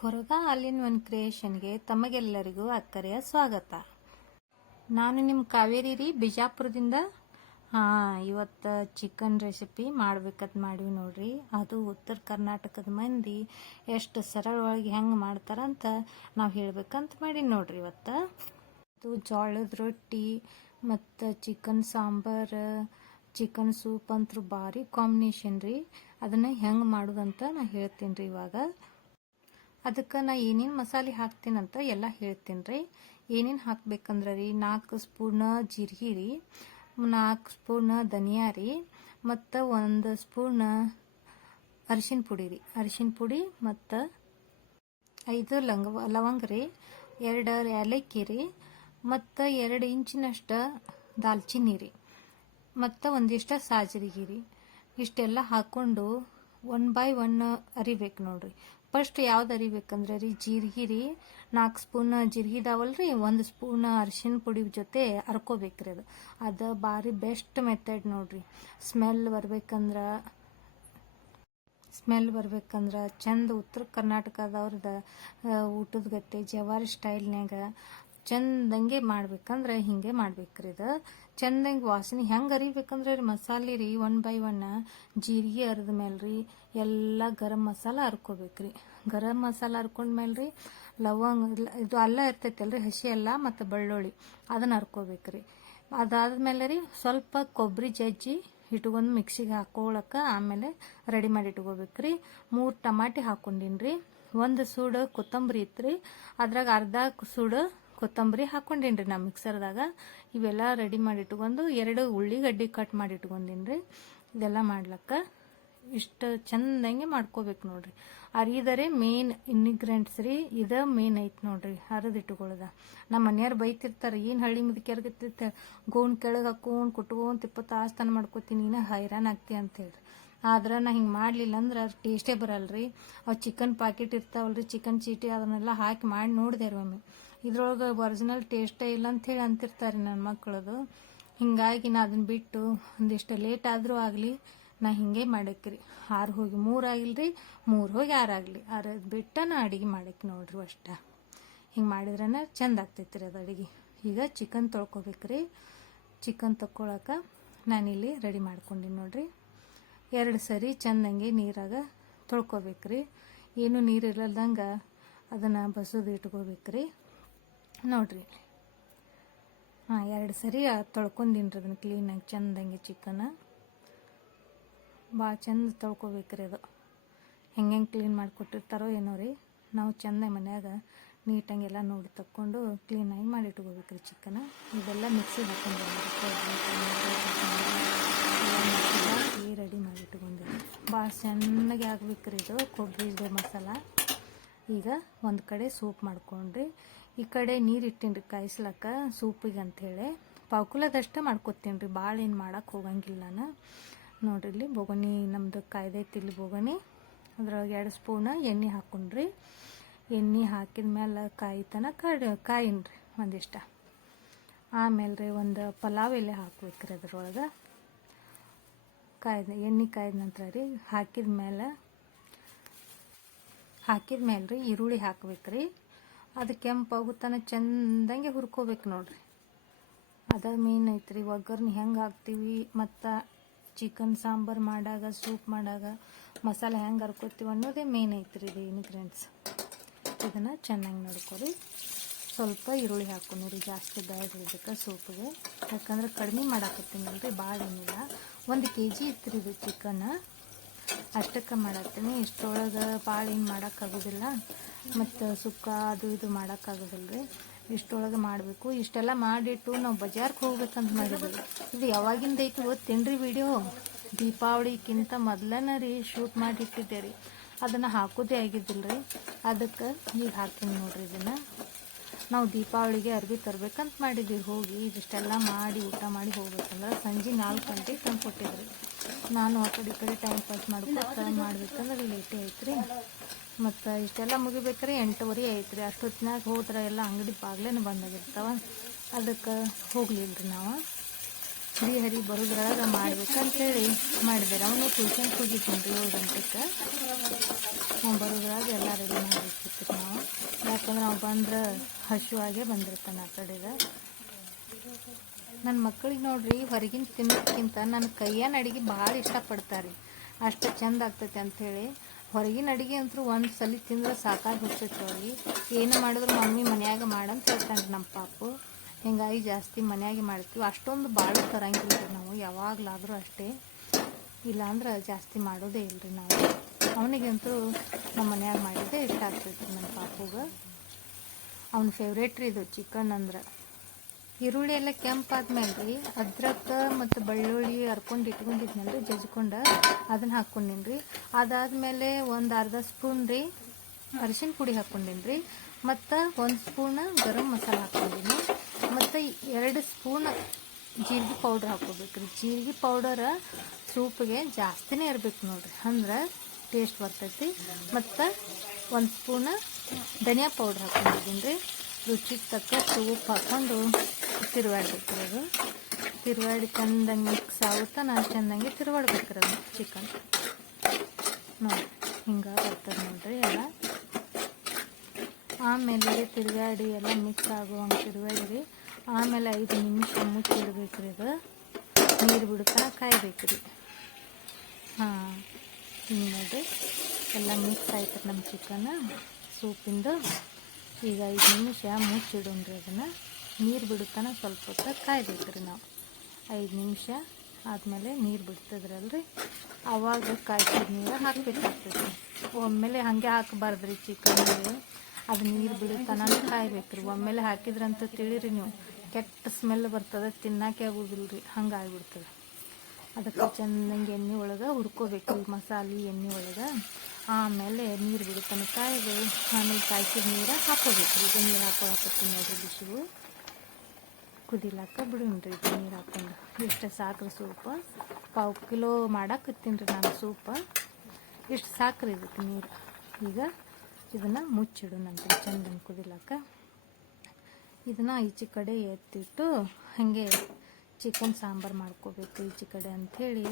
Koraga all in one ಕ್ರಿಯೇಷನ್ಗೆ ತಮಗೆಲ್ಲರಿಗೂ ಅಕ್ಕರೆಯ ಸ್ವಾಗತ. ನಾನು ನಿಮ್ಮ ಕಾವೇರಿ ರೀ, ಬಿಜಾಪುರದಿಂದ. ಇವತ್ತು ಚಿಕನ್ ರೆಸಿಪಿ ಮಾಡ್ಬೇಕಂತ ಮಾಡಿವಿ ನೋಡ್ರಿ. ಅದು ಉತ್ತರ ಕರ್ನಾಟಕದ ಮಂದಿ ಎಷ್ಟು ಸರಳವಾಗಿ ಹೆಂಗೆ ಮಾಡ್ತಾರಂತ ನಾವು ಹೇಳ್ಬೇಕಂತ ಮಾಡಿ ನೋಡ್ರಿ. ಇವತ್ತು ಇದು ಜೋಳದ ರೊಟ್ಟಿ ಮತ್ತು ಚಿಕನ್ ಸಾಂಬಾರು, ಚಿಕನ್ ಸೂಪ್ ಅಂತೂ ಭಾರಿ ಕಾಂಬಿನೇಷನ್ ರೀ. ಅದನ್ನು ಹೆಂಗೆ ಮಾಡೋದಂತ ನಾ ಹೇಳ್ತೀನಿ ರೀ. ಇವಾಗ ಅದಕ್ಕೆ ನಾ ಏನೇನು ಮಸಾಲೆ ಹಾಕ್ತೀನಂತ ಎಲ್ಲ ಹೇಳ್ತೀನಿ ರೀ. ಏನೇನು ಹಾಕ್ಬೇಕಂದ್ರೆ ರೀ, 4 ಸ್ಪೂನ್ ಜೀರಿಗೆ ರೀ, 4 ಸ್ಪೂನ್ ಧನಿಯಾ ರೀ, ಮತ್ತು 1 ಸ್ಪೂನ್ ಅರಿಶಿನ ಪುಡಿ ರೀ. ಅರಿಶಿನ ಪುಡಿ ಮತ್ತು 5 ಲವಂಗ ರೀ, 2 ಏಲಕ್ಕಿ ರೀ, ಮತ್ತು 2 ಇಂಚಿನಷ್ಟು ದಾಲ್ಚಿನ್ನಿ ರೀ, ಮತ್ತು ಒಂದಿಷ್ಟು ಸಾಜರಿಗೆ ರೀ. ಇಷ್ಟೆಲ್ಲ ಹಾಕ್ಕೊಂಡು 1 ಬೈ 1 ಅರಿಬೇಕು ನೋಡ್ರಿ. ಫಸ್ಟ್ ಯಾವ್ದು ಅರಿಬೇಕಂದ್ರೆ ರೀ, ಜೀರಿಗೆ ರೀ, 4 ಸ್ಪೂನ್ ಜೀರಿಗೆ ಇದಾವಲ್ರಿ, 1 ಸ್ಪೂನ್ ಅರಿಶಿನ ಪುಡಿ ಜೊತೆ ಹರ್ಕೋಬೇಕ್ರಿ. ಅದು ಭಾರಿ ಬೆಸ್ಟ್ ಮೆಥಡ್ ನೋಡ್ರಿ. ಸ್ಮೆಲ್ ಬರ್ಬೇಕಂದ್ರೆ ಚಂದ ಉತ್ತರ ಕರ್ನಾಟಕದವ್ರದ್ದು ಊಟದ ಗತ್ತೆ ಜವಾರಿ ಸ್ಟೈಲ್ನಾಗ ಚಂದಂಗೆ ಮಾಡ್ಬೇಕಂದ್ರೆ ಹಿಂಗೆ ಮಾಡ್ಬೇಕ್ರಿ. ಇದು ಚಂದಂಗೆ ವಾಸನೆ ಹೆಂಗೆ ಅರಿಬೇಕಂದ್ರೆ ರೀ, ಮಸಾಲೆ ರೀ 1 ಬೈ 1 ಜೀರಿಗೆ ಅರಿದ ಮೇಲೆ ರೀ ಎಲ್ಲ ಗರಂ ಮಸಾಲ ಹರ್ಕೋಬೇಕ್ರಿ. ಗರಂ ಮಸಾಲ ಹರ್ಕೊಂಡ್ಮೇಲೆ ರೀ ಲವಂಗ, ಇದು ಅಲ್ಲ ಇರ್ತೈತಲ್ರಿ, ಹಸಿ ಅಲ್ಲ ಮತ್ತು ಬೆಳ್ಳುಳ್ಳಿ, ಅದನ್ನು ಹರ್ಕೋಬೇಕ್ರಿ. ಅದಾದ್ಮೇಲೆ ರೀ ಸ್ವಲ್ಪ ಕೊಬ್ಬರಿ ಜಜ್ಜಿ ಇಟ್ಕೊಂಡು ಮಿಕ್ಸಿಗೆ ಹಾಕೊಳ್ಳೋಕೆ ಆಮೇಲೆ ರೆಡಿ ಮಾಡಿ ಇಟ್ಕೋಬೇಕ್ರಿ. 3 ಟಮಾಟಿ ಹಾಕೊಂಡಿನಿ ರೀ, 1 ಸೂಡು ಕೊತ್ತಂಬರಿ ಇತ್ತು, ಅದ್ರಾಗ ಅರ್ಧ ಸೂಡು ಕೊತ್ತಂಬರಿ ಹಾಕೊಂಡಿನಿ ರೀ ನಾ ಮಿಕ್ಸರ್ದಾಗ. ಇವೆಲ್ಲ ರೆಡಿ ಮಾಡಿ ಇಟ್ಕೊಂಡು 2 ಉಳ್ಳಿಗಡ್ಡಿ ಕಟ್ ಮಾಡಿ ಇಟ್ಕೊಂಡಿನಿ ರೀ. ಇದೆಲ್ಲ ಮಾಡ್ಲಕ್ಕೆ ಇಷ್ಟು ಚಂದಂಗೆ ಮಾಡ್ಕೋಬೇಕು ನೋಡ್ರಿ. ಅರಿದರೆ ಮೇನ್ ಇಂಗ್ರೀಡಿಯೆಂಟ್ಸ್ ರೀ, ಇದು ಮೇನ್ ಐತೆ ನೋಡ್ರಿ. ಅರಿದು ಇಟ್ಕೊಳ್ಳೋದ. ನಮ್ಮ ಮನೆಯವ್ರು ಬೈತಿರ್ತಾರೆ, ಏನು ಹಳ್ಳಿ ಮುದುಕಿಯರ್ಗತ್ತಿರ್ತ ಗೋಣ್ ಕೆಳಗೆ ಹಾಕೊಂಡು ಕುಟ್ಕೊಂತ 20 ತಾಸು ತನ ಮಾಡ್ಕೋತೀನಿ, ನೀನು ಹೈರಾಣ ಆಗ್ತಿ ಅಂತೇಳಿ. ಆದ್ರೆ ನಾ ಹಿಂಗೆ ಮಾಡಲಿಲ್ಲ ಅಂದ್ರೆ ಅದು ಟೇಸ್ಟೇ ಬರಲ್ರಿ. ಅವು ಚಿಕನ್ ಪ್ಯಾಕೆಟ್ ಇರ್ತಾವಲ್ರಿ, ಚಿಕನ್ ಚೀಟಿ, ಅದನ್ನೆಲ್ಲ ಹಾಕಿ ಮಾಡಿ ನೋಡಿದೆ ರೀ ಒಮ್ಮೆ. ಇದ್ರೊಳಗೆ ಒರಿಜಿನಲ್ ಟೇಸ್ಟೇ ಇಲ್ಲ ಅಂಥೇಳಿ ಅಂತಿರ್ತಾರೆ ನನ್ನ ಮಕ್ಕಳದು. ಹಿಂಗಾಗಿ ನಾ ಅದನ್ನ ಬಿಟ್ಟು ಒಂದಿಷ್ಟು ಲೇಟ್ ಆದರೂ ಆಗಲಿ ನಾ ಹಿಂಗೆ ಮಾಡಕ್ರಿ. 6 ಹೋಗಿ 3 ಆಗಿಲ್ರಿ, 3 ಹೋಗಿ 6 ಆಗಲಿ, 6 ಬಿಟ್ಟು ನಾ ಅಡುಗೆ ಮಾಡಕ್ಕೆ ನೋಡ್ರಿ. ಅಷ್ಟ ಹಿಂಗೆ ಮಾಡಿದ್ರೇ ಚಂದ ಆಗ್ತೈತಿ ರೀ ಅದು ಅಡುಗೆ. ಈಗ ಚಿಕನ್ ತೊಳ್ಕೊಬೇಕ್ರಿ. ಚಿಕನ್ ತೊಗೊಳಕ್ಕೆ ನಾನಿಲ್ಲಿ ರೆಡಿ ಮಾಡ್ಕೊಂಡಿನಿ ನೋಡ್ರಿ. 2 ಸರಿ ಚಂದಂಗೆ ನೀರಾಗ ತೊಳ್ಕೊಬೇಕ್ರಿ. ಏನು ನೀರು ಇರಲ್ದಂಗೆ ಅದನ್ನು ಬಸೋದು ಇಟ್ಕೋಬೇಕ್ರಿ ನೋಡ್ರಿ. 2 ಸರಿ ತೊಳ್ಕೊಂಡಿನಿ ರೀ ಅದನ್ನು ಕ್ಲೀನಾಗಿ ಚಂದಂಗೆ. ಚಿಕನ್ ಭಾಳ ಚಂದ ತೊಳ್ಕೊಬೇಕ್ರಿ. ಅದು ಹೆಂಗೆ ಕ್ಲೀನ್ ಮಾಡಿಕೊಟ್ಟಿರ್ತಾರೋ ಏನೋ ರೀ. ನಾವು ಚಂದ ಮನ್ಯಾಗ ನೀಟಂಗೆಲ್ಲ ನೋಡಿ ತಕ್ಕೊಂಡು ಕ್ಲೀನಾಗಿ ಮಾಡಿ ಇಟ್ಕೋಬೇಕ್ರಿ ಚಿಕನ್. ಇದೆಲ್ಲ ಮಿಕ್ಸಿಗೆ ಹಾಕಿ ರೆಡಿ ಮಾಡಿ ಇಟ್ಕೊಂಡಿರಿ. ಭಾಳ ಚೆನ್ನಾಗಿ ಆಗ್ಬೇಕ್ರಿ ಇದು ಕೊಬ್ಬರಿ ಮಸಾಲ. ಈಗ ಒಂದು ಕಡೆ ಸೂಪ್ ಮಾಡ್ಕೊಂಡ್ರಿ, ಈ ಕಡೆ ನೀರು ಇಟ್ಟೀನಿ ರೀ ಕಾಯಿಸ್ಲಕ್ಕ ಸೂಪಿಗೆ ಅಂಥೇಳಿ. ಪಾವ್ಕುಲದಷ್ಟೇ ಮಾಡ್ಕೊತೀನಿ ರೀ, ಭಾಳ ಏನು ಮಾಡೋಕ್ಕೆ ಹೋಗಂಗಿಲ್ಲ ನಾನು ನೋಡ್ರಿ. ಇಲ್ಲಿ ಬೋಗಣಿ ನಮ್ಮದು ಕಾಯ್ದೈತಿ, ಇಲ್ಲಿ ಬೋಗಣಿ. ಅದ್ರೊಳಗೆ 2 ಸ್ಪೂನ್ ಎಣ್ಣೆ ಹಾಕೊಂಡ್ರಿ. ಎಣ್ಣೆ ಹಾಕಿದ ಮೇಲೆ ಕಾಯಿನ್ರಿ ಒಂದಿಷ್ಟ. ಆಮೇಲೆ ರೀ ಒಂದು ಪಲಾವ್ ಎಲೆ ಹಾಕ್ಬೇಕ್ರಿ ಅದ್ರೊಳಗೆ. ಎಣ್ಣೆ ಕಾಯ್ದ ನಂತರ ರೀ ಹಾಕಿದ ಮೇಲೆ ರೀ ಈರುಳ್ಳಿ ಹಾಕ್ಬೇಕ್ರಿ. ಅದು ಕೆಂಪಾಗುತ್ತಾನ ಚಂದಂಗೆ ಹುರ್ಕೋಬೇಕು ನೋಡ್ರಿ. ಅದ ಮೇನ್ ಐತ್ರಿ. ಒಗ್ಗರ್ನಿ ಹೆಂಗೆ ಹಾಕ್ತೀವಿ ಮತ್ತು ಚಿಕನ್ ಸಾಂಬಾರು ಮಾಡಾಗ, ಸೂಪ್ ಮಾಡಾಗ ಮಸಾಲೆ ಹೆಂಗೆ ಹರ್ಕೋತೀವಿ ಅನ್ನೋದೇ ಮೇನ್ ಐತ್ರಿ ಇದು ಇಂಗ್ರೀಡಿಯೆಂಟ್ಸ್. ಇದನ್ನು ಚೆನ್ನಾಗಿ ನೋಡ್ಕೊರಿ. ಸ್ವಲ್ಪ ಈರುಳ್ಳಿ ಹಾಕ್ಕೊಂಡಿರಿ, ಜಾಸ್ತಿ ಬೇಡ ಸೂಪಿಗೆ, ಯಾಕಂದ್ರೆ ಕಡಿಮೆ ಮಾಡಾಕತ್ತೀನಲ್ರಿ, ಭಾಳ ಏನಿಲ್ಲ. 1 kg ಇತ್ತು ರೀ ಇದು ಚಿಕನ್, ಅಷ್ಟಕ್ಕೆ ಮಾಡತ್ತೀನಿ. ಇಷ್ಟರೊಳಗೆ ಭಾಳ ಏನು ಮಾಡೋಕ್ಕಾಗೋದಿಲ್ಲ, ಮತ್ತು ಸುಕ್ಕ ಅದು ಇದು ಮಾಡೋಕ್ಕಾಗೋದಿಲ್ಲ ರೀ. ಇಷ್ಟೊಳಗೆ ಮಾಡಬೇಕು. ಇಷ್ಟೆಲ್ಲ ಮಾಡಿಟ್ಟು ನಾವು ಬಜಾರ್ಗೆ ಹೋಗ್ಬೇಕಂತ ಮಾಡಿದ್ವಿ. ಇದು ಯಾವಾಗಿಂದ ಐತಿ ಗೊತ್ತೇನ್ರಿ ವಿಡಿಯೋ? ದೀಪಾವಳಿಗಿಂತ ಮೊದಲನೇ ರೀ ಶೂಟ್ ಮಾಡಿಟ್ಟಿದ್ದೆ ರೀ. ಅದನ್ನು ಹಾಕೋದೇ ಆಗಿದ್ದಿಲ್ಲ ರೀ, ಅದಕ್ಕೆ ಈಗ ಹಾಕ್ತೀನಿ ನೋಡ್ರಿ. ಇದನ್ನು ನಾವು ದೀಪಾವಳಿಗೆ ಅರ್ಬಿ ತರ್ಬೇಕಂತ ಮಾಡಿದ್ವಿ. ಹೋಗಿ ಇದಿಷ್ಟೆಲ್ಲ ಮಾಡಿ ಊಟ ಮಾಡಿ ಹೋಗ್ಬೇಕಂದ್ರೆ ಸಂಜೆ 4 ಗಂಟೆಗೆ ತಂದು ಕೊಟ್ಟಿದ್ರಿ. ನಾನು ಆ ಕಡೆ ಈ ಕಡೆ ಟೈಮ್ ಪಾಸ್ ಮಾಡ್ಬೇಕಂದ್ರೆ ಲೇಟೇ ಐತ್ರಿ. ಮತ್ತು ಇಷ್ಟೆಲ್ಲ ಮುಗಿಬೇಕಾರೆ 8:30 ಐತ್ರಿ. ಅಷ್ಟೊತ್ತಿನಾಗ ಹೋದ್ರೆ ಎಲ್ಲ ಅಂಗಡಿ ಬಾಗ್ಲೇನೆ ಬಂದಾಗಿರ್ತಾವ. ಅದಕ್ಕೆ ಹೋಗ್ಲಿಲ್ಲ ರೀ ನಾವು. ಹರಿ ಬರೋದ್ರೊಳಗೆ ಮಾಡ್ಬೇಕಂತೇಳಿ ಮಾಡಿದೆ. ಅವನು ಟ್ಯೂಷನ್ಗೆ ಹೋಗಿದ್ದೀನಿ ರೀ 7 ಗಂಟೆಗೆ. ಬರೋದ್ರೊಳಗೆ ಎಲ್ಲ ರೆಡಿ ಮಾಡಿರ್ತಿತ್ತು ಯಾಕಂದ್ರೆ ನಾವು ಬಂದ್ರೆ ಹಸುವಾಗೇ ಬಂದಿರ್ತಾನೆ ಆ ಕಡೆಗೆ. ನನ್ನ ಮಕ್ಕಳಿಗೆ ನೋಡ್ರಿ ಹೊರಗಿನ ತಿನ್ನೋದಕ್ಕಿಂತ ನನ್ನ ಕೈಯಾನ ಅಡುಗೆ ಭಾಳ ಇಷ್ಟಪಡ್ತಾರೆ. ಅಷ್ಟು ಚೆಂದ ಆಗ್ತೈತೆ ಅಂಥೇಳಿ ಹೊರಗಿನ ಅಡುಗೆ ಅಂತೂ ಒಂದು ಸಲ ತಿಂದ್ರೆ ಸಾಕಾಗಿ ಹೋಗ್ತೈತೆ ಅವ್ರಿಗೆ. ಏನು ಮಾಡಿದ್ರು ಮಮ್ಮಿ ಮನ್ಯಾಗ ಮಾಡಂತ ಹೇಳ್ತಾನೆ ನಮ್ಮ ಪಾಪು. ಹಿಂಗಾಗಿ ಜಾಸ್ತಿ ಮನ್ಯಾಗೆ ಮಾಡ್ತೀವಿ. ಅಷ್ಟೊಂದು ಭಾಳ ತರಂಗಿಲ್ಲ ರೀ ನಾವು, ಯಾವಾಗಲಾದರೂ ಅಷ್ಟೇ, ಇಲ್ಲಾಂದ್ರೆ ಜಾಸ್ತಿ ಮಾಡೋದೇ ಇಲ್ಲ ರೀ ನಾವು. ಅವನಿಗಂತೂ ನಮ್ಮ ಮನ್ಯಾಗ ಮಾಡಿದ್ದೆ ಇಷ್ಟ ಆಗ್ತೈತೆ ನನ್ನ ಪಾಪುಗೆ. ಅವ್ನ ಫೇವ್ರೇಟ್ ರೀ ಇದು ಚಿಕನ್ ಅಂದ್ರೆ. ಈರುಳ್ಳಿ ಎಲ್ಲ ಕೆಂಪಾದ್ಮೇಲೆ ರೀ ಅದ್ರಕ ಮತ್ತು ಬೆಳ್ಳುಳ್ಳಿ ಹರ್ಕೊಂಡು ಇಟ್ಕೊಂಡಿದ್ನಲ್ಲ ರೀ ಜಜ್ಕೊಂಡು, ಅದನ್ನು ಹಾಕ್ಕೊಂಡೀನಿ ರೀ. ಅದಾದಮೇಲೆ ಒಂದು ಅರ್ಧ ಸ್ಪೂನ್ ರೀ ಅರಿಶಿನ ಪುಡಿ ಹಾಕ್ಕೊಂಡೀನಿ ರೀ, ಮತ್ತು 1 ಸ್ಪೂನ್ ಗರಂ ಮಸಾಲೆ ಹಾಕ್ಕೊಂಡೀನಿ, ಮತ್ತು 2 ಸ್ಪೂನ್ ಜೀರಿಗೆ ಪೌಡ್ರ್ ಹಾಕ್ಕೋಬೇಕು ರೀ. ಜೀರಿಗೆ ಪೌಡರ್ ಸೂಪಿಗೆ ಜಾಸ್ತಿನೇ ಇರಬೇಕು ನೋಡಿರಿ, ಅಂದ್ರೆ ಟೇಸ್ಟ್ ಬರ್ತೈತಿ. ಮತ್ತು 1 ಸ್ಪೂನ್ ಧನಿಯಾ ಪೌಡ್ರ್ ಹಾಕ್ಕೊಂಡಿದ್ದೀನಿ ರೀ. ರುಚಿಗೆ ತಕ್ಕ ಉಪ್ಪು ಹಾಕ್ಕೊಂಡು ತಿರುವಾಡ್ಬೇಕ್ರಿ. ಅದು ತಿರುವಾಡಿ ಚೆಂದಂಗೆ ಮಿಕ್ಸ್ ಆಗುತ್ತಾ ನಾನು ಚೆಂದಂಗೆ ತಿರುವಾಡ್ಬೇಕ್ರಿ ಅದು ಚಿಕನ್. ನೋಡಿ ಹಿಂಗೆ ಬರ್ತದೆ ನೋಡ್ರಿ ಎಲ್ಲ. ಆಮೇಲೆ ತಿರುಗಾಡಿ ಎಲ್ಲ ಮಿಕ್ಸ್ ಆಗುವಂಗೆ ತಿರುವಾಡಿರಿ. ಆಮೇಲೆ 5 ನಿಮಿಷ ಮುಚ್ಚಿಡ್ಬೇಕ್ರಿ. ಅದು ನೀರು ಬಿಡ್ತಾ ಕಾಯ್ಬೇಕ್ರಿ. ಹಾಂ ಹಿಂಗೆ ನೋಡಿರಿ ಎಲ್ಲ ಮಿಕ್ಸ್ ಆಯ್ತು ನಮ್ಮ ಚಿಕನ್ ಸೂಪಿಂದು. ಈಗ 5 ನಿಮಿಷ ಮುಚ್ಚಿಡೋಣ್ರಿ. ಅದನ್ನು ನೀರು ಬಿಡುತ್ತಾನ ಸ್ವಲ್ಪ ಹೊತ್ತು ಕಾಯ್ಬೇಕ್ರಿ ನಾವು. 5 ನಿಮಿಷ ಆದಮೇಲೆ ನೀರು ಬಿಡ್ತದ್ರಲ್ರಿ, ಆವಾಗ ಕಾಯ್ಸಿದ ನೀರು ಹಾಕಬೇಕಾಗ್ತೈತಿ. ಒಮ್ಮೆಲೆ ಹಾಗೆ ಹಾಕಬಾರ್ದ್ರಿ ಚಿಕನ್ಗೆ, ಅದು ನೀರು ಬಿಡುತ್ತಾನ ಕಾಯ್ಬೇಕ್ರಿ. ಒಮ್ಮೆಲೆ ಹಾಕಿದ್ರಂತ ತಿಳಿರಿ ನೀವು, ಕೆಟ್ಟ ಸ್ಮೆಲ್ ಬರ್ತದೆ, ತಿನ್ನೋಕೆ ಆಗೋದಿಲ್ಲ ರೀ, ಹಂಗೆ ಆಗಿಬಿಡ್ತದೆ. ಅದಕ್ಕೆ ಚೆಂದಂಗೆ ಎಣ್ಣೆ ಒಳಗೆ ಹುರ್ಕೋಬೇಕು ಮಸಾಲೆ ಎಣ್ಣೆ ಒಳಗೆ. ಆಮೇಲೆ ನೀರು ಬಿಡುತ್ತಾನೆ ಕಾಯ್ದು ಆಮೇಲೆ ಕಾಯ್ಸಿದ ನೀರು ಹಾಕೋಬೇಕು ರೀ. ಇದು ನೀರು ಹಾಕೋತೀನಿ ನೋಡಿರಿ, ಬಿಸಿವು ಕುದಿಲಾಕ ಬಿಡೋಣ್ರಿ. ಇದು ನೀರು ಹಾಕ್ಕೊಂಡು ಇಷ್ಟು ಸಾಕ್ರಿ ಸೂಪು. 1/4 ಕಿಲೋ ಮಾಡಾಕತ್ತೀನಿ ರೀ ನಾನು ಸೂಪ. ಇಷ್ಟು ಸಾಕ್ರಿ ಇದಕ್ಕೆ ನೀರು. ಈಗ ಇದನ್ನು ಮುಚ್ಚಿಡೋಣಂತ ಚೆಂದಂಗೆ ಕುದಿಲಾಕ. ಇದನ್ನು ಈಚೆ ಕಡೆ ಎತ್ತಿಟ್ಟು ಹಾಗೆ ಚಿಕನ್ ಸಾಂಬಾರು ಮಾಡ್ಕೋಬೇಕು ಈಚೆ ಕಡೆ ಅಂಥೇಳಿ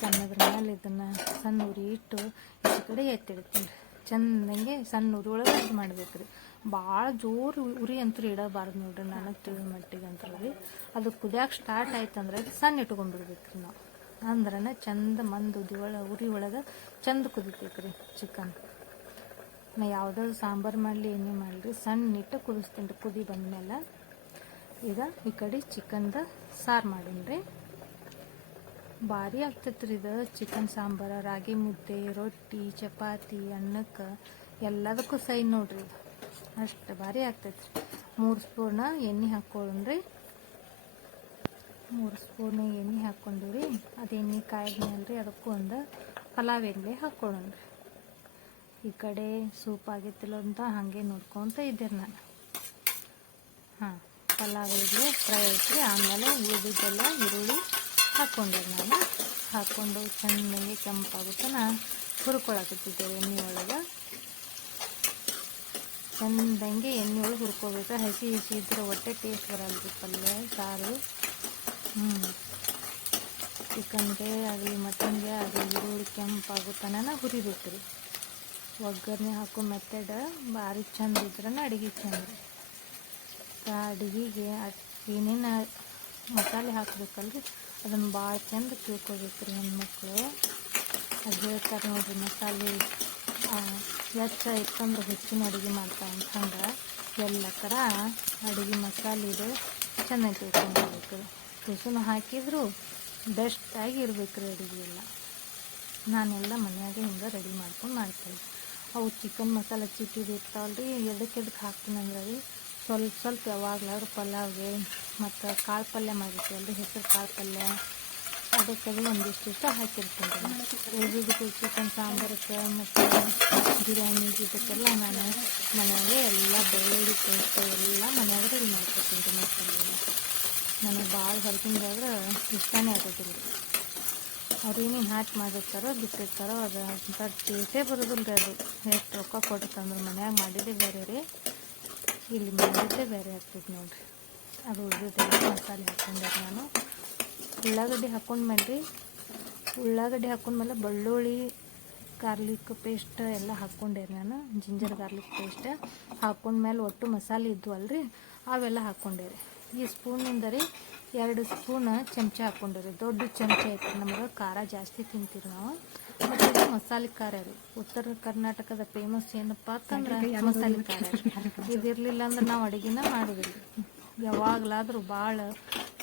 ಸಣ್ಣದ್ರ ಮೇಲೆ ಇದನ್ನು ಸಣ್ಣ ಉರಿ ಇಟ್ಟು ಈಚೆ ಕಡೆ ಎತ್ತಿಡ್ತೀನಿ ರೀ. ಚೆಂದಂಗೆ ಸಣ್ಣ ಉರಿ ಒಳಗೆ ಇದು ಮಾಡ್ಬೇಕು ರೀ. ಭಾಳ ಜೋರು ಉರಿ ಅಂತೂ ಇಡಬಾರ್ದು ನೋಡ್ರಿ, ನನಗೆ ತಿಳಿದ ಮಟ್ಟಿಗೆ ಅಂತ ರೀ. ಅದು ಕುದಿಯೋಕೆ ಸ್ಟಾರ್ಟ್ ಆಯ್ತಂದ್ರೆ ಸಣ್ಣ ಇಟ್ಕೊಂಡ್ಬಿಡ್ಬೇಕು ರೀ ನಾವು, ಅಂದ್ರೆ ಚಂದ ಮಂದು ಉರಿ ಒಳಗೆ ಚಂದ ಕುದಿಬೇಕು ರೀ ಚಿಕನ್. ನಾ ಯಾವುದಾದ್ರು ಸಾಂಬಾರು ಮಾಡಲಿ ಏನೇ ಮಾಡಲಿ ಸಣ್ಣ ಇಟ್ಟು ಕುದಿಸ್ತೀನಿ ರೀ. ಕುದಿ ಬಂದಮೇಲೆ ಈಗ ಈ ಕಡೆ ಚಿಕನ್ದು ಸಾರು ಮಾಡೀನಿ. ಭಾರಿ ಆಗ್ತೈತೆ ರೀ ಇದು ಚಿಕನ್ ಸಾಂಬಾರು. ರಾಗಿ ಮುದ್ದೆ, ರೊಟ್ಟಿ, ಚಪಾತಿ, ಅನ್ನಕ್ಕೆ ಎಲ್ಲದಕ್ಕೂ ಸೈ ನೋಡ್ರಿ. ಇದು ಅಷ್ಟು ಭಾರಿ ಆಗ್ತೈತೆ ರೀ. 3 ಸ್ಪೂನ್ ಎಣ್ಣೆ ಹಾಕ್ಕೊಳ್ಳ್ರಿ. 3 ಸ್ಪೂನ್ ಎಣ್ಣೆ ಹಾಕ್ಕೊಂಡಿವ್ರಿ. ಅದು ಎಣ್ಣೆ ಕಾಯ್ದ್ಮೇಲೆ ರೀ ಅದಕ್ಕೂ ಒಂದು ಪಲಾವ್ ಎಣ್ಣೆ ಹಾಕ್ಕೊಳ್ಳ್ರಿ. ಈ ಕಡೆ ಸೂಪ್ ಆಗೈತಿಲ್ಲ ಅಂತ ಹಾಗೆ ನೋಡ್ಕೊತ ಇದ್ದೀರಿ ನಾನು. ಹಾಂ, ಪಲಾವ್ ಎಣ್ಣೆ ಫ್ರೈ ಐತ್ರಿ. ಆಮೇಲೆ ಉಳಿದಿದ್ದೆಲ್ಲ ಈರುಳ್ಳಿ ಹಾಕ್ಕೊಂಡಿರಿ ನಾನು. ಹಾಕ್ಕೊಂಡು ಚೆನ್ನಾಗಿ ಕೆಂಪಾಗುತ್ತಾನ ಹುರ್ಕೊಳಕತ್ತಿದ್ದೇವೆ ಎಣ್ಣೆ ಒಳಗೆ. ಚೆಂದಂಗೆ ಎಣ್ಣೆ ಒಳಗೆ ಹುರ್ಕೋಬೇಕು. ಹಸಿ ಇದ್ರೆ ಹೊಟ್ಟೆ ಟೇಸ್ಟ್ ಬರಲ್ರಿ ಪಲ್ಯ ಸಾರು. ಚಿಕನ್ಗೆ ಆಗಲಿ ಮಟನ್ಗೆ ಆಗಲಿ ಈರುಳ್ಳಿ ಕೆಂಪಾಗುತ್ತಾನ ಹುರಿಬೇಕು ರೀ. ಒಗ್ಗರಣೆ ಹಾಕೋ ಮೆಥಡ್ ಭಾರಿ ಚಂದ ಇದ್ರೆ ಅಡುಗೆ ಚಂದ. ಅಡುಗೆಗೆ ಏನೇನು ಮಸಾಲೆ ಹಾಕ್ಬೇಕಲ್ರಿ ಅದನ್ನು ಭಾಳ ಚಂದ ತಿಳ್ಕೊಬೇಕು ರೀ ಹೆಣ್ಮಕ್ಳು. ಅದು ಹೇಳ್ತಾರೆ ನೋಡಿರಿ, ಮಸಾಲೆ ಹೆಚ್ಚು ಇತ್ತಂದ್ರೆ ಹೆಚ್ಚಿನ ಅಡುಗೆ ಮಾಡ್ತಾವೆ ಅಂತ. ಹಂಗೆ ಎಲ್ಲ ಥರ ಅಡುಗೆ ಮಸಾಲೆದು ಚೆನ್ನಾಗಿ ತಿಳ್ಕೊಂಡಿರ್ಬೇಕು ರೀ. ತುಸುನು ಹಾಕಿದ್ರು ಬೆಸ್ಟಾಗಿ ಇರ್ಬೇಕು ರೀ ಅಡುಗೆ ಎಲ್ಲ. ನಾನೆಲ್ಲ ಮನೆಯಾಗೆ ಹಿಂಗೆ ರೆಡಿ ಮಾಡ್ಕೊಂಡು ಮಾಡ್ತೀನಿ. ಅವು ಚಿಕನ್ ಮಸಾಲೆ ಚೀಟಿದು ಇರ್ತಾವಲ್ರಿ, ಎದಕ್ಕೆ ಹಾಕ್ತೀನಿ ಅಂದ್ರೆ ರೀ ಸ್ವಲ್ಪ ಯಾವಾಗಲಾದ್ರೂ ಪಲಾವ್ಗೆ ಮತ್ತು ಕಾಳು ಪಲ್ಯ ಮಾಡಿರ್ತೀವಲ್ರಿ, ಹೆಸರು ಕಾಳು ಪಲ್ಯ, ಅದಕ್ಕೆ ಒಂದಿಷ್ಟು ಹಾಕಿರ್ತೀನಿ ರೀ. ಉಳಿದಿದ್ದು ಚಿಕನ್ ಸಾಂಬಾರಕ್ಕೆ ಮತ್ತು ಬಿರಿಯಾನಿ ಇದಕ್ಕೆಲ್ಲ ನಾನು ಮನೆಯಾಗೆ ಎಲ್ಲ ಬೆಳ್ಳುಳ್ಳಿ ಪೇಸ್ಟ್ ಎಲ್ಲ ಮನೆಯಾಗ ರೆಡಿ ಮಾಡ್ಕೊತೀನಿ ರೀ. ಮಸಾಲೆ ನನಗೆ ಭಾಳ ಹೊರಗಿಂದಾದ್ರೆ ಇಷ್ಟನೇ ಆಗೋದಿಲ್ಲ ರೀ. ಅವ್ರು ಏನೇನು ಹಾಕಿ ಮಾಡಿರ್ತಾರೋ ಬಿಟ್ಟಿರ್ತಾರೋ ಅದು ಅಂತ ಟೇಸ್ಟೇ ಬರೋದಿಲ್ಲ ರೀ. ಅದು ಎಷ್ಟು ರೊಕ್ಕ ಕೊಟ್ಟು ತಂದ್ರೆ ಮನ್ಯಾಗ ಮಾಡಿದ್ದೇ ಬೇರೆ ರೀ, ಇಲ್ಲಿ ಮಾಡಿದ್ದೇ ಬೇರೆ ಆಗ್ತೈತೆ ನೋಡಿರಿ. ಅದು ಉಳಿದಿದ್ದೆಲ್ಲ ಮಸಾಲೆ ಹಾಕ್ಕೊಂಡೆ ನಾನು. ಉಳ್ಳಾಗಡ್ಡಿ ಹಾಕ್ಕೊಂಡ್ಮೇಲೆ ರೀ, ಉಳ್ಳಾಗಡ್ಡಿ ಹಾಕ್ಕೊಂಡ್ಮೇಲೆ ಬೆಳ್ಳುಳ್ಳಿ ಗಾರ್ಲಿಕ್ ಪೇಸ್ಟ್ ಎಲ್ಲ ಹಾಕ್ಕೊಂಡೇರಿ ನಾನು. ಜಿಂಜರ್ ಗಾರ್ಲಿಕ್ ಪೇಸ್ಟ್ ಹಾಕ್ಕೊಂಡ್ಮೇಲೆ ಒಟ್ಟು ಮಸಾಲೆ ಇದ್ವು ಅಲ್ರಿ ಅವೆಲ್ಲ ಹಾಕ್ಕೊಂಡೇರಿ. ಈ ಸ್ಪೂನಿಂದ ರೀ 2 ಸ್ಪೂನ್ ಚಮಚ ಹಾಕ್ಕೊಂಡೇರಿ. ದೊಡ್ಡ ಚಮಚ ಐತ್ರಿ, ನಮಗೆ ಖಾರ ಜಾಸ್ತಿ ತಿಂತೀವಿ ನಾವು. ಮತ್ತು ಇದು ಮಸಾಲೆ ಖಾರ ರೀ. ಉತ್ತರ ಕರ್ನಾಟಕದ ಫೇಮಸ್ ಏನಪ್ಪ ಅಂತಂದ್ರೆ ಮಸಾಲೆ ಖಾರ. ಇದಿರಲಿಲ್ಲ ಅಂದ್ರೆ ನಾವು ಅಡುಗೆನ ಮಾಡೋದಿಲ್ಲ. ಯಾವಾಗಲಾದರೂ ಭಾಳ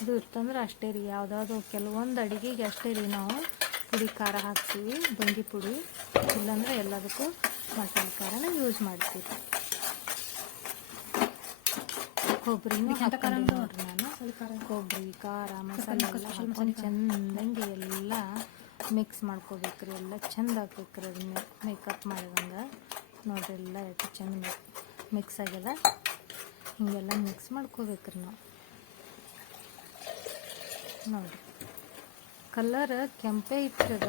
ಇದು ಇರ್ತಂದ್ರೆ ಅಷ್ಟೇ ರೀ. ಯಾವುದಾದ್ರು ಕೆಲವೊಂದು ಅಡುಗೆಗೆ ಅಷ್ಟೇ ರೀ ನಾವು ಪುಡಿ ಖಾರ ಹಾಕ್ತೀವಿ, ಬಂಗಿ ಪುಡಿ. ಇಲ್ಲಾಂದ್ರೆ ಎಲ್ಲದಕ್ಕೂ ಮಸಾಲೆ ಖಾರನ ಯೂಸ್ ಮಾಡ್ತೀವಿ. ಕೊಬ್ಬರಿನೂ ಹಾಕ್ತೀನಿ ನೋಡ್ರಿ ನಾನು. ಕೊಬ್ಬರಿ ಖಾರ ಮಸಾಲೆ ಎಲ್ಲ ಹಾಕ್ಕೊಂಡು ಚೆಂದಂಗೆ ಎಲ್ಲ ಮಿಕ್ಸ್ ಮಾಡ್ಕೋಬೇಕ್ರಿ. ಎಲ್ಲ ಚೆಂದ ಹಾಕ್ಬೇಕ್ರಿ. ಅದನ್ನ ಮೇಕಪ್ ಮಾಡಿದಂಗೆ ನೋಡ್ರಿ ಎಲ್ಲ ಎಷ್ಟು ಚೆಂದ ಮಿಕ್ಸ್ ಆಗ್ಯದ. ಹಿಂಗೆಲ್ಲ ಮಿಕ್ಸ್ ಮಾಡ್ಕೋಬೇಕ್ರಿ ನಾವು. ನೋಡ್ರಿ ಕಲರ್ ಕೆಂಪೇ ಇರ್ತದ,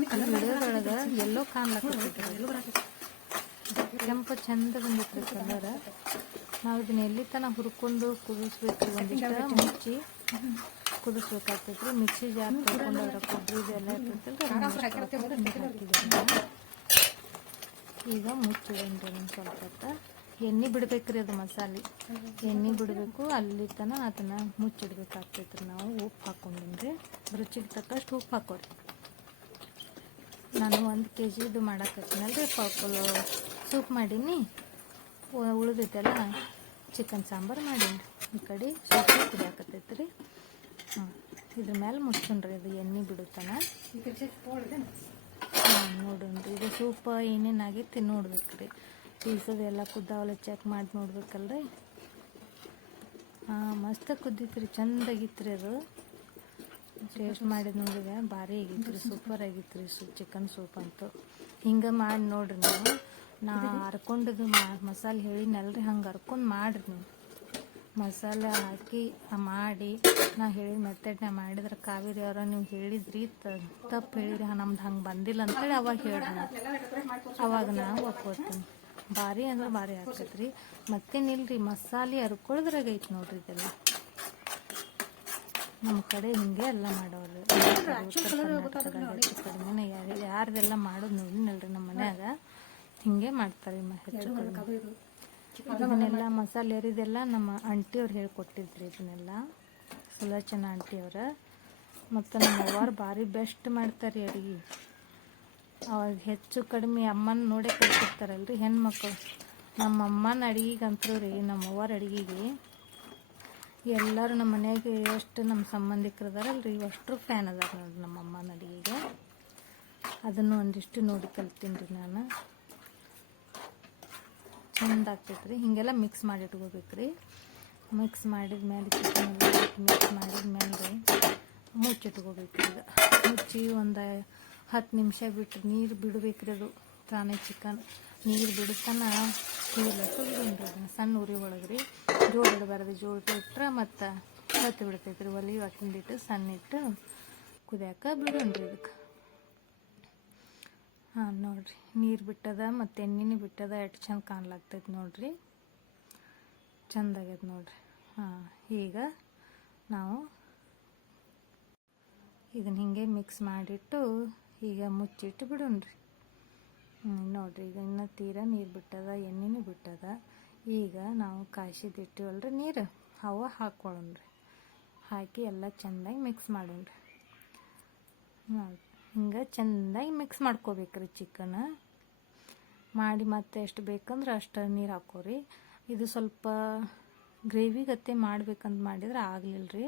ವಿಡಿಯೋದೊಳಗೆ ಎಲ್ಲೋ ಕಾಣ್ಲಕ್ಕ ಕೆಂಪು ಚೆಂದ ಬಂದಿತ್ತು ಕಲರ್. ನಾವು ಇದನ್ನ ಎಲ್ಲಿ ತನಕ ಹುರ್ಕೊಂಡು ಕುದಿಸ್ಬೇಕ್ರಿ. ಒಂದಿಷ್ಟ ಮುಚ್ಚಿ ಕುದಿಸ್ಬೇಕಾಗ್ತೈತ್ರಿ. ಮಿಕ್ಸಿ ಜಾರ್ ತೊಗೊಂಡು ಅದ್ರ ಕೊಬ್ಬರಿ ಇದೆಲ್ಲ ಇರ್ತೈತಲ್ರಿ ಈಗ ಮುಚ್ಚಿಡನ್ರಿ ಒಂದು ಸ್ವಲ್ಪ ಹೊತ್ತು. ಎಣ್ಣೆ ಬಿಡ್ಬೇಕ್ರಿ, ಅದು ಮಸಾಲೆ ಎಣ್ಣೆ ಬಿಡಬೇಕು. ಅಲ್ಲಿ ತನಕ ಅದನ್ನು ಮುಚ್ಚಿಡ್ಬೇಕಾಗ್ತೈತ್ರಿ. ನಾವು ಉಪ್ಪು ಹಾಕ್ಕೊಂಡ್ರಿ, ರುಚಿಗೆ ತಕ್ಕಷ್ಟು ಉಪ್ಪು ಹಾಕೋರಿ. ನಾನು 1 kg ಇದು ಮಾಡಾಕತ್ತೀನಲ್ರಿ, ಪಾಪಲು ಸೂಪ್ ಮಾಡೀನಿ. ಉಳಿದೈತೆಲ್ಲ ಚಿಕನ್ ಸಾಂಬಾರು ಮಾಡೀನಿ. ಈ ಕಡೆ ಸೂಪ್ ಕುದಿಯಾಕತ್ತೈತ್ರಿ. ಇದ್ರ ಮೇಲೆ ಮುಚ್ಕೊಂಡ್ರಿ, ಅದು ಎಣ್ಣೆ ಬಿಡುತ್ತಾನ. ನೋಡ್ರಿ ಇದು ಸೂಪ್ ಏನೇನು ಆಗೈತಿ ನೋಡ್ಬೇಕ್ರಿ. ಪೀಸದೆಲ್ಲ ಕುದ್ದಾವಲ್ಲ ಚೆಕ್ ಮಾಡಿ ನೋಡ್ಬೇಕಲ್ರಿ. ಮಸ್ತ್ ಕುದ್ದೈತ್ರಿ, ಚಂದಾಗಿತ್ರಿ. ಅದು ಟೇಸ್ಟ್ ಮಾಡಿದ ನೋಡಿದೆ ಭಾರಿ ಆಗಿತ್ರಿ, ಸೂಪರ್ ಆಗಿತ್ರಿ ಚಿಕನ್ ಸೂಪ್ ಅಂತೂ. ಹಿಂಗೆ ಮಾಡಿ ನೋಡ್ರಿ ನೀವು. ನಾ ಹರ್ಕೊಂಡಿದ್ದು ಮಸಾಲೆ ಹೇಳಿನಲ್ರಿ, ಹಂಗೆ ಹರ್ಕೊಂಡು ಮಾಡಿರಿ ನೀವು. ಮಸಾಲೆ ಹಾಕಿ ಮಾಡಿ ನಾ ಹೇಳಿದ ಮೆಥಡ್ನ ಮಾಡಿದ್ರೆ ಕಾವೇರಿ ಅವರ ನೀವು ಹೇಳಿದ್ರಿ ತಪ್ಪು ಹೇಳಿರಿ, ನಮ್ದು ಹಂಗೆ ಬಂದಿಲ್ಲ ಅಂತೇಳಿ ಅವಾಗ ಹೇಳ್ರಿ. ಅವಾಗ ನಾ ಒಪ್ಕೋತೀನಿ. ಭಾರಿ ಅಂದ್ರೆ ಭಾರಿ ಆಗ್ತೈತ್ರಿ. ಮತ್ತೇನಿಲ್ರಿ, ಮಸಾಲೆ ಹರ್ಕೊಳ್ದ್ರಾಗ ಐತಿ ನೋಡ್ರಿ. ಇದೆಲ್ಲ ನಮ್ಮ ಕಡೆ ಹಿಂಗೆ ಎಲ್ಲ ಮಾಡೋರು. ಕಡಿಮೆ ಯಾರ್ದೆಲ್ಲ ಮಾಡೋದು ನೋಡಿನಲ್ರಿ ನಮ್ಮ ಮನ್ಯಾಗ ಹಿಂಗೆ ಮಾಡ್ತಾರೆ. ಹೆಚ್ಚು ಕಡಿಮೆ ಇದನ್ನೆಲ್ಲ ಮಸಾಲೆ ಎರಿದೆಲ್ಲ ನಮ್ಮ ಆಂಟಿಯವ್ರು ಹೇಳ್ಕೊಟ್ಟಿದ್ರಿ. ಇದನ್ನೆಲ್ಲ ಸುಲೋಚನ ಆಂಟಿಯವ್ರು ಮತ್ತು ನಮ್ಮ ಅವ್ವಾರು ಭಾರಿ ಬೆಸ್ಟ್ ಮಾಡ್ತಾರೆ ಅಡುಗೆ. ಅವಾಗ ಹೆಚ್ಚು ಕಡಿಮೆ ಅಮ್ಮನ ನೋಡೇ ಕಲ್ತಿರ್ತಾರಲ್ರಿ ಹೆಣ್ಮಕ್ಳು. ನಮ್ಮ ಅಮ್ಮನ ಅಡುಗೆಗಂತೂ ರೀ, ನಮ್ಮ ಅವ್ವಾರ ಅಡುಗೆಗೆ ಎಲ್ಲರೂ ನಮ್ಮ ಮನೆಯಾಗೆ ಎಷ್ಟು ನಮ್ಮ ಸಂಬಂಧಿಕರು ಅದಾರಲ್ರಿ ಅಷ್ಟರು ಫ್ಯಾನ್ ಅದಾರ ನೋಡ್ರಿ ನಮ್ಮ ಅಮ್ಮನ ಅಡುಗೆಗೆ. ಅದನ್ನು ಒಂದಿಷ್ಟು ನೋಡಿ ಕಲ್ತೀನಿ ರೀ ನಾನು. ಚೆಂದ ಆಗ್ತೈತ್ರಿ. ಹಿಂಗೆಲ್ಲ ಮಿಕ್ಸ್ ಮಾಡಿ ಇಟ್ಕೋಬೇಕ್ರಿ. ಮಿಕ್ಸ್ ಮಾಡಿದ್ಮೇಲೆ ಚಿಕನ್ ಮಿಕ್ಸ್ ಮಾಡಿದ್ಮೇಲೆ ಮುಚ್ಚಿಟ್ಕೋಬೇಕ್ರಿ. ಈಗ ಮುಚ್ಚಿ ಒಂದು 10 ನಿಮಿಷ ಬಿಟ್ಟು ನೀರು ಬಿಡಬೇಕ್ರಿ. ಅದು ತಾನೇ ಚಿಕನ್ ನೀರು ಬಿಡುತ್ತಾನ ಕುದಿಲಕ್ಕ ಸಣ್ಣ ಉರಿ ಒಳಗ್ರಿ. ಜೋಳ ಇಡಬಾರ್ದು, ಜೋಳ ಇಟ್ಟರೆ ಮತ್ತು ಹತ್ತಿ ಬಿಡ್ತೈತ್ರಿ. ಒಲೆ ಒಟ್ಟಿಂದಿಟ್ಟು ಸಣ್ಣ ಇಟ್ಟು ಕುದಿಯಾಕ ಬಿಡೋಣ್ರಿ ಇದಕ್ಕೆ. ನೋಡ್ರಿ ನೀರು ಬಿಟ್ಟದ ಮತ್ತು ಎಣ್ಣೆನೂ ಬಿಟ್ಟದ. ಎಷ್ಟು ಚಂದ ಕಾಣ್ಲಾಗ್ತೈತೆ ನೋಡ್ರಿ, ಚಂದಾಗ್ಯದ ನೋಡ್ರಿ. ಈಗ ನಾವು ಇದನ್ನ ಹಿಂಗೆ ಮಿಕ್ಸ್ ಮಾಡಿಟ್ಟು ಈಗ ಮುಚ್ಚಿಟ್ಟು ಬಿಡೋಣ್ರಿ. ನೋಡ್ರಿ ಈಗ ಇನ್ನೂ ತೀರಾ ನೀರು ಬಿಟ್ಟದ, ಎಣ್ಣೆನೂ ಬಿಟ್ಟದ. ಈಗ ನಾವು ಕಾಯಿಸಿದಿಟ್ಟಿವಲ್ರಿ ನೀರು ಅವ ಹಾಕ್ಕೊಳ್ಳೋಣ್ರಿ. ಹಾಕಿ ಎಲ್ಲ ಚೆಂದಾಗಿ ಮಿಕ್ಸ್ ಮಾಡೋಣ್ರಿ. ನೋಡಿ ಹಿಂಗೆ ಚೆಂದಾಗಿ ಮಿಕ್ಸ್ ಮಾಡ್ಕೋಬೇಕ್ರಿ. ಚಿಕನ್ ಮಾಡಿ ಮತ್ತೆ ಎಷ್ಟು ಬೇಕಂದ್ರೆ ಅಷ್ಟು ನೀರು ಹಾಕೋರಿ. ಇದು ಸ್ವಲ್ಪ ಗ್ರೇವಿ ಗತ್ತೆ ಮಾಡ್ಬೇಕಂತ ಮಾಡಿದ್ರೆ ಆಗಲಿಲ್ಲ ರೀ.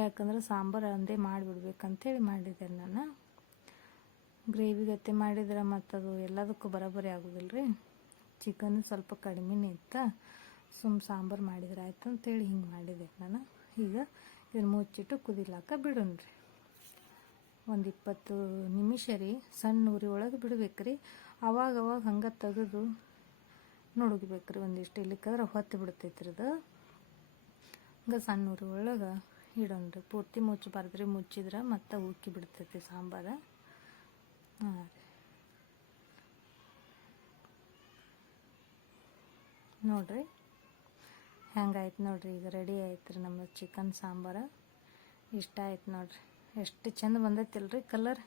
ಯಾಕಂದ್ರೆ ಸಾಂಬಾರು ಅಂದೇ ಮಾಡಿಬಿಡ್ಬೇಕಂತೇಳಿ ಮಾಡಿದ್ದೆ ನಾನು. ಗ್ರೇವಿ ಗತ್ತೆ ಮಾಡಿದ್ರೆ ಮತ್ತದು ಎಲ್ಲದಕ್ಕೂ ಬರೋಬ್ಬರಿ ಆಗೋದಿಲ್ಲ ರೀ. ಚಿಕನ್ ಸ್ವಲ್ಪ ಕಡಿಮೆನೇ ಇತ್ತು, ಸಾಂಬಾರು ಮಾಡಿದ್ರೆ ಆಯ್ತು ಅಂತೇಳಿ ಹಿಂಗೆ ಮಾಡಿದೆ ನಾನು. ಈಗ ಇದನ್ನು ಮುಚ್ಚಿಟ್ಟು ಕುದಿಲಾಕ ಬಿಡೋಣ್ರಿ. ಒಂದು 20 ನಿಮಿಷ ರೀ ಸಣ್ಣ ಉರಿ ಒಳಗೆ ಬಿಡ್ಬೇಕ್ರಿ. ಅವಾಗ ಹಂಗೆ ತೆಗೆದು ನೋಡ್ಬೇಕ್ರಿ. ಒಂದಿಷ್ಟು ಇಲ್ಲಿಕ್ಕಂದ್ರೆ ಹೊತ್ತು ಬಿಡ್ತೈತ್ರಿ ಅದು. ಹಂಗೆ ಸಣ್ಣ ಉರಿ ಒಳಗೆ ಇಡೋಣ್ರಿ. ಪೂರ್ತಿ ಮುಚ್ಚಬಾರ್ದ್ರಿ, ಮುಚ್ಚಿದ್ರೆ ಮತ್ತೆ ಉಕ್ಕಿ ಬಿಡ್ತೈತಿ ಸಾಂಬಾರು. ನೋಡ್ರಿ ಹೆಂಗಾಯ್ತು ನೋಡ್ರಿ. ಈಗ ರೆಡಿ ಆಯ್ತು ರೀ ನಮ್ಮ ಚಿಕನ್ ಸಾಂಬಾರು. ಇಷ್ಟ ಆಯ್ತು ನೋಡ್ರಿ, ಎಷ್ಟು ಚಂದ ಬಂದೈತಿಲ್ರಿ ಕಲರ್.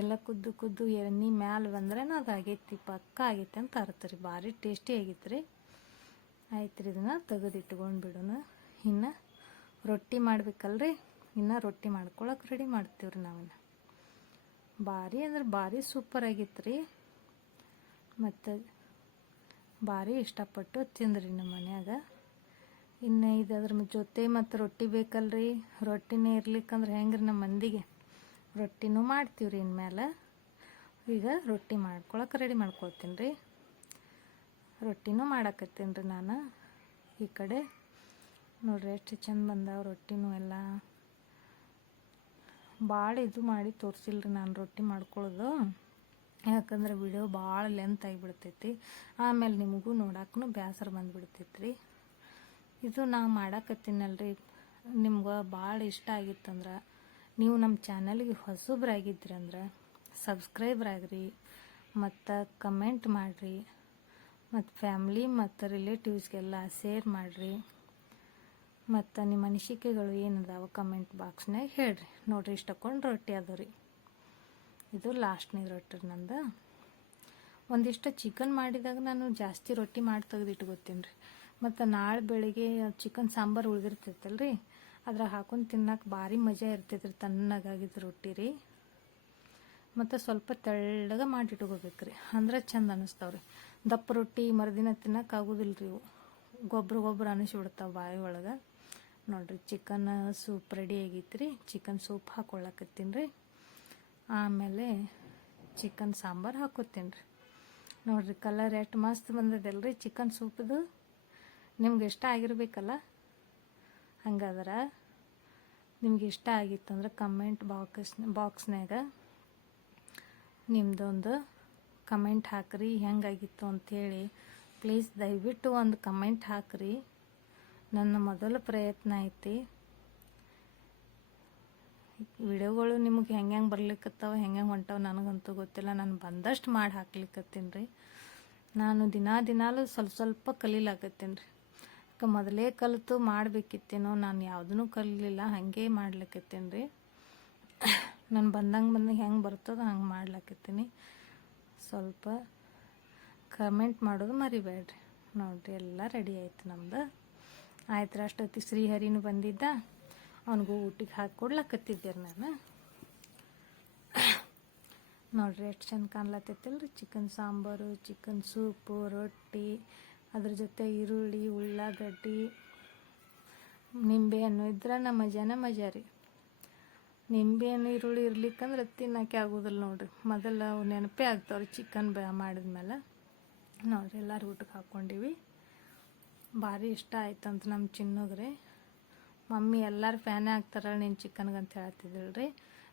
ಎಲ್ಲ ಕುದ್ದು ಎಣ್ಣೆ ಮ್ಯಾಲೆ ಬಂದ್ರೆ ಅದು ಆಗೈತಿ, ಪಕ್ಕ ಆಗೈತಿ ಅಂತ ಅರ್ಥ ರೀ. ಭಾರಿ ಟೇಸ್ಟಿ ಆಗೈತೆ ರೀ. ಆಯ್ತು ರೀ, ಇದನ್ನು ತೆಗೆದು ಇಟ್ಕೊಂಡು ಬಿಡೋಣ. ಇನ್ನು ರೊಟ್ಟಿ ಮಾಡ್ಬೇಕಲ್ರಿ, ಇನ್ನು ರೊಟ್ಟಿ ಮಾಡ್ಕೊಳಕ್ಕೆ ರೆಡಿ ಮಾಡ್ತೀವಿ ರೀ ನಾವಿನ್ನು. ಭಾರಿ ಅಂದ್ರೆ ಭಾರಿ ಸೂಪರ್ ಆಗಿತ್ತು ರೀ. ಮತ್ತು ಭಾರಿ ಇಷ್ಟಪಟ್ಟು ತಿಂದ್ರಿ ನಮ್ಮ ಮನ್ಯಾಗ. ಇನ್ನು ಇದು ಅದ್ರ ಜೊತೆ ಮತ್ತು ರೊಟ್ಟಿ ಬೇಕಲ್ರಿ. ರೊಟ್ಟಿನೇ ಇರ್ಲಿಕ್ಕಂದ್ರೆ ಹೆಂಗೆ ರೀ, ನಮ್ಮ ಮಂದಿಗೆ ರೊಟ್ಟಿನೂ ಮಾಡ್ತೀವಿ ರೀ ಇನ್ಮೇಲೆ. ಈಗ ರೊಟ್ಟಿ ಮಾಡ್ಕೊಳಕ್ಕೆ ರೆಡಿ ಮಾಡ್ಕೊಳ್ತೀನಿ ರೀ. ರೊಟ್ಟಿನೂ ಮಾಡಾಕತ್ತೀನಿ ರೀ ನಾನು. ಈ ಕಡೆ ನೋಡ್ರಿ ಎಷ್ಟು ಚಂದ ಬಂದಾವ ರೊಟ್ಟಿನೂ ಎಲ್ಲ. ಭಾಳ ಇದು ಮಾಡಿ ತೋರಿಸಿಲ್ಲ ರೀ ನಾನು ರೊಟ್ಟಿ ಮಾಡ್ಕೊಳ್ಳೋದು, ಯಾಕಂದ್ರೆ ವಿಡಿಯೋ ಭಾಳ ಲೆಂತ್ ಆಗಿಬಿಡ್ತೈತಿ. ಆಮೇಲೆ ನಿಮಗೂ ನೋಡಕ್ಕೂ ಬೇಸರ ಬಂದುಬಿಡ್ತೈತಿ ರೀ. ಇದು ನಾ ಮಾಡಾಕತ್ತೀನಲ್ರಿ, ನಿಮ್ಗೆ ಭಾಳ ಇಷ್ಟ ಆಗಿತ್ತಂದ್ರೆ ನೀವು ನಮ್ಮ ಚಾನಲ್ಗೆ ಹೊಸಬ್ರಾಗಿದ್ರಿ ಅಂದ್ರೆ ಸಬ್ಸ್ಕ್ರೈಬರ್ ಆಗ್ರಿ, ಮತ್ತು ಕಮೆಂಟ್ ಮಾಡಿರಿ, ಮತ್ತು ಫ್ಯಾಮ್ಲಿ ಮತ್ತು ರಿಲೇಟಿವ್ಸ್ಗೆಲ್ಲ ಶೇರ್ ಮಾಡಿರಿ. ಮತ್ತು ನಿಮ್ಮ ಅನಿಸಿಕೆಗಳು ಏನದಾವ ಕಮೆಂಟ್ ಬಾಕ್ಸ್ನಾಗ ಹೇಳ್ರಿ. ನೋಡಿರಿ, ಇಷ್ಟಕ್ಕೊಂದು ರೊಟ್ಟಿ ಅದಾವ ರೀ. ಇದು ಲಾಸ್ಟ್ನೇ ರೊಟ್ಟಿ ನಂದು. ಒಂದಿಷ್ಟು ಚಿಕನ್ ಮಾಡಿದಾಗ ನಾನು ಜಾಸ್ತಿ ರೊಟ್ಟಿ ಮಾಡಿ ತೆಗೆದಿಟ್ಕೋತೀನಿ ರೀ. ಮತ್ತು ನಾಳೆ ಬೆಳಿಗ್ಗೆ ಚಿಕನ್ ಸಾಂಬಾರು ಉಳಿದಿರ್ತೈತಲ್ಲ ರೀ, ಅದ್ರಾಗ ಹಾಕೊಂಡು ತಿನ್ನಕ್ಕೆ ಭಾರಿ ಮಜಾ ಇರ್ತೈತೆ ರೀ. ತಣ್ಣಗಾಗಿದ್ದು ರೊಟ್ಟಿ ರೀ. ಮತ್ತು ಸ್ವಲ್ಪ ತೆಳ್ಳಗೆ ಮಾಡಿಟ್ಕೋಬೇಕು ರೀ, ಅಂದ್ರೆ ಚಂದ ಅನ್ನಿಸ್ತಾವೆ ರೀ. ದಪ್ಪ ರೊಟ್ಟಿ ಮರುದಿನ ತಿನ್ನಕ್ಕೆ ಆಗೋದಿಲ್ಲ ರೀ, ಇವು ಗೊಬ್ಬರ ಅನಿಸ್ಬಿಡ್ತಾವೆ ಬಾಯಿ ಒಳಗೆ. ನೋಡಿರಿ, ಚಿಕನ್ ಸೂಪ್ ರೆಡಿ ಆಗೈತೆ ರೀ. ಚಿಕನ್ ಸೂಪ್ ಹಾಕ್ಕೊಳ್ಳಾಕತ್ತೀನಿ ರೀ. ಆಮೇಲೆ ಚಿಕನ್ ಸಾಂಬಾರು ಹಾಕೋತೀನಿ ರೀ. ನೋಡಿರಿ, ಕಲರ್ ಎಷ್ಟು ಮಸ್ತ್ ಬಂದದಲ್ಲ ರೀ ಚಿಕನ್ ಸೂಪದು. ನಿಮ್ಗೆ ಇಷ್ಟ ಆಗಿರ್ಬೇಕಲ್ಲ. ಹಂಗಾದ್ರೆ ನಿಮ್ಗೆ ಇಷ್ಟ ಆಗಿತ್ತಂದ್ರೆ ಕಮೆಂಟ್ ಬಾಕ್ಸ್ನಾಗ ನಿಮ್ದೊಂದು ಕಮೆಂಟ್ ಹಾಕ್ರಿ, ಹೆಂಗಾಗಿತ್ತು ಅಂಥೇಳಿ. ಪ್ಲೀಸ್ ದಯವಿಟ್ಟು ಒಂದು ಕಮೆಂಟ್ ಹಾಕ್ರಿ. ನನ್ನ ಮೊದಲ ಪ್ರಯತ್ನ ಐತಿ. ವಿಡಿಯೋಗಳು ನಿಮಗೆ ಹೆಂಗೆ ಬರ್ಲಿಕ್ಕತ್ತಾವ, ಹೆಂಗೆ ಹೊಂಟಾವ ನನಗಂತೂ ಗೊತ್ತಿಲ್ಲ. ನಾನು ಬಂದಷ್ಟು ಮಾಡಿ ಹಾಕ್ಲಿಕ್ಕತ್ತೀನಿ ರೀ. ನಾನು ದಿನಾಲು ಸ್ವಲ್ಪ ಕಲೀಲಾಕತ್ತೀನಿ ರೀ. ಮೊದಲೇ ಕಲಿತು ಮಾಡಬೇಕಿತ್ತೇನೋ, ನಾನು ಯಾವುದೂ ಕಲೀಲಿಲ್ಲ, ಹಾಗೆ ಮಾಡ್ಲಿಕ್ಕತ್ತೀನಿ ರೀ. ನಾನು ಬಂದಂಗೆ ಹೆಂಗೆ ಬರ್ತದೋ ಹಂಗೆ ಮಾಡ್ಲಿಕ್ಕತ್ತೀನಿ. ಸ್ವಲ್ಪ ಕಮೆಂಟ್ ಮಾಡೋದು ಮರಿಬೇಡ್ರಿ. ನೋಡಿರಿ, ಎಲ್ಲ ರೆಡಿ ಆಯ್ತು ನಮ್ದು. ಆಯ್ತು ರೀ, ಅಷ್ಟೊತ್ತಿ ಶ್ರೀಹರಿನೂ ಬಂದಿದ್ದ, ಅವನಿಗೂ ಊಟಕ್ಕೆ ಹಾಕಿ ಕೊಡ್ಲಕತ್ತಿದ್ದೆ ನಾನು. ನೋಡಿರಿ, ಎಷ್ಟು ಚಂದ ಕಾಣ್ಲತ್ತೈತಿಲ್ಲ ರೀ. ಚಿಕನ್ ಸಾಂಬಾರು, ಚಿಕನ್ ಸೂಪು, ರೊಟ್ಟಿ, ಅದ್ರ ಜೊತೆ ಈರುಳ್ಳಿ, ಉಳ್ಳಾಗಡ್ಡಿ, ನಿಂಬೆಹಣ್ಣು ಇದ್ರೆ ಮಜಾ ರೀ. ನಿಂಬೆಹಣ್ಣು ಈರುಳ್ಳಿ ಇರ್ಲಿಕ್ಕಂದ್ರೆ ತಿನ್ನೋಕೆ ಆಗೋದಿಲ್ಲ ನೋಡಿರಿ. ಮೊದಲು ಅವು ನೆನಪೇ ಆಗ್ತಾವ್ರಿ ಚಿಕನ್ ಮಾಡಿದ್ಮೇಲೆ. ನೋಡಿರಿ, ಎಲ್ಲರೂ ಊಟಕ್ಕೆ ಹಾಕ್ಕೊಂಡಿವಿ. ಭಾರಿ ಇಷ್ಟ ಆಯ್ತಂತ ನಮ್ಮ ಚಿನ್ನಗ್ರಿ. ಮಮ್ಮಿ ಎಲ್ಲರೂ ಫ್ಯಾನೇ ಆಗ್ತಾರ ನಿನ್ನ ಚಿಕನ್ಗೆ ಅಂತ ಹೇಳ್ತಿದ್ದಿಲ್ಲ ರೀ.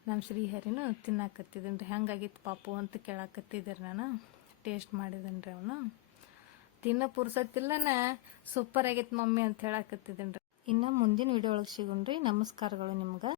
ನಮ್ಮ ಶ್ರೀಹರಿನೂ ತಿನ್ನಾಕತ್ತಿದ್ದೀನಿ ರೀ. ಹೆಂಗಾಗಿತ್ತು ಪಾಪು ಅಂತ ಕೇಳಾಕತ್ತಿದ್ದೀರಿ. ನಾನು ಟೇಸ್ಟ್ ಮಾಡಿದ್ದೀನಿ ರೀ. ಅವನು ತಿನ್ನೋ ಪುರ್ಸತ್ತಿಲ್ಲನ ಸೂಪರ್ ಆಗೈತೆ ಮಮ್ಮಿ ಅಂತ ಹೇಳಾಕತ್ತಿದ್ದೀನಿ ರೀ. ಇನ್ನು ಮುಂದಿನ ವಿಡಿಯೋ ಒಳಗೆ ಸಿಗೋಣ್ರಿ. ನಮಸ್ಕಾರಗಳು ನಿಮ್ಗೆ.